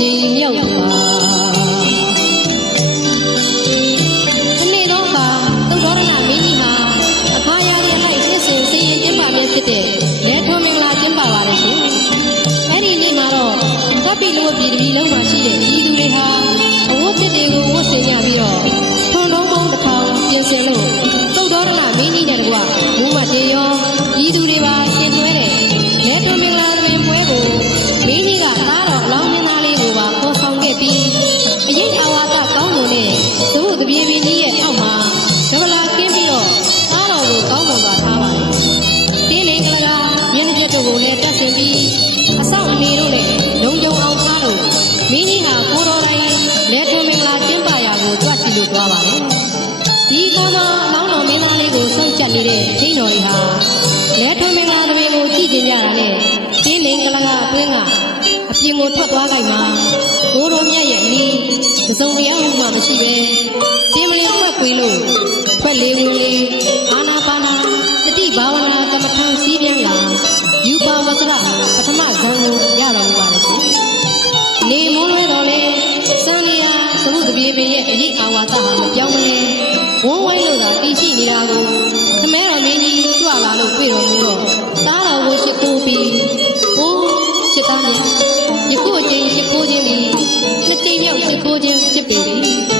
ကြည်မြောက်ပါဒီနေ့တော့ပါသုဒ္ဓရဏမင်းကြီးဟာအခါရတဲ့၌စစ်စင်စီရင်ကျင်းပမြဲဖြစ်တဲ့လဲထွန်းမင်္ဂလာကျင်းပပါရရှင်အဲ့ဒီနေ့မှာတော့ကပ်ပီလိုပြည်တပြည်လုံးမှာရှိတဲ့ပြည်သူတွေဟာအဝတ်တစ်တွေကိုဝတ်ဆင်ရပြီးတော့ထုံလုံးပုံတစ်ထောင်ပြင်ဆင်လို့သုဒ္ဓရဏမင်းကြီးနဲ့တကွမူမတေရောပြည်သူတွေပါဆင်နွှဲတဲ့လဲထွန်းမင်္ဂလာတွင်ပွဲကိုမင်းကြီးကသားတော်အလောင်းမင်းသားလေးကိုပါခေါ်ဆောင်ခဲ့ပြီးအရေးအဝါဒကောင်းလို့နဲ့သူ့တပြေပင်ကြီးရဲ့အောက်မှာကမလာကင်းပြီးတော့သားတော်ကိုကောင်းမွန်စွာထားပါတယ်။တင်းနေကလကမျက်နှာကျက်တို့ကိုလည်းတက်ဆင်ပြီးအဆောက်အနေတို့နဲ့လုံခြုံအောင်ထားလို့မင်းကြီးဟာကိုတော်တိုင်းလဲထွန်းမင်္ဂလာကျင်းပရာကိုကြွစီလို့သွားပါတယ်။ဒီကိုတော်အလောင်းတော်မင်းသားလေးကိုစောင့်ကြပ်နေတဲ့ချင်းတော်တွေဟာလဲထွန်းမင်္ဂလာတွေကိုကြည့်ကြကြတာနဲ့တင်းနေကလကအတွင်းကအပြင်ကိုထွက်သွားကြမှာကိုတော်မြတ်ရဲ့အလီပစုံတရားမှမရှိပဲတင်းမလင်းဖွက်ခွေလို့ဖွက်လေးဝင်လေးအာနာပါနာတတိဘာဝနာကမ္မထံစည်းပြန်လာယူပါဝတ္တရပထမဇန်ကိုရတော်မူပါလိမ့်ရှင်နေမုန်းလွဲတော်လဲစံလျာသမှုတပြေပင်ရဲ့အရေးအာဝါဒဟာမပြောင်းမလဲဝန်းဝိုင်းလို့သာတည်ရှိနေတာကိုသမဲတော်မင်းကြီးကြွလာလို့တွေ့တော်မူတော့သားတော်ကိုရှိခိုးပြီးအိုးချစ်သားမြတ်ယခုအချိန်ရှိခိုးခြင်းသည်နှစ်ကြိမ်မြောက်ရှိခိုးခြင်းဖြစ်ပေသည်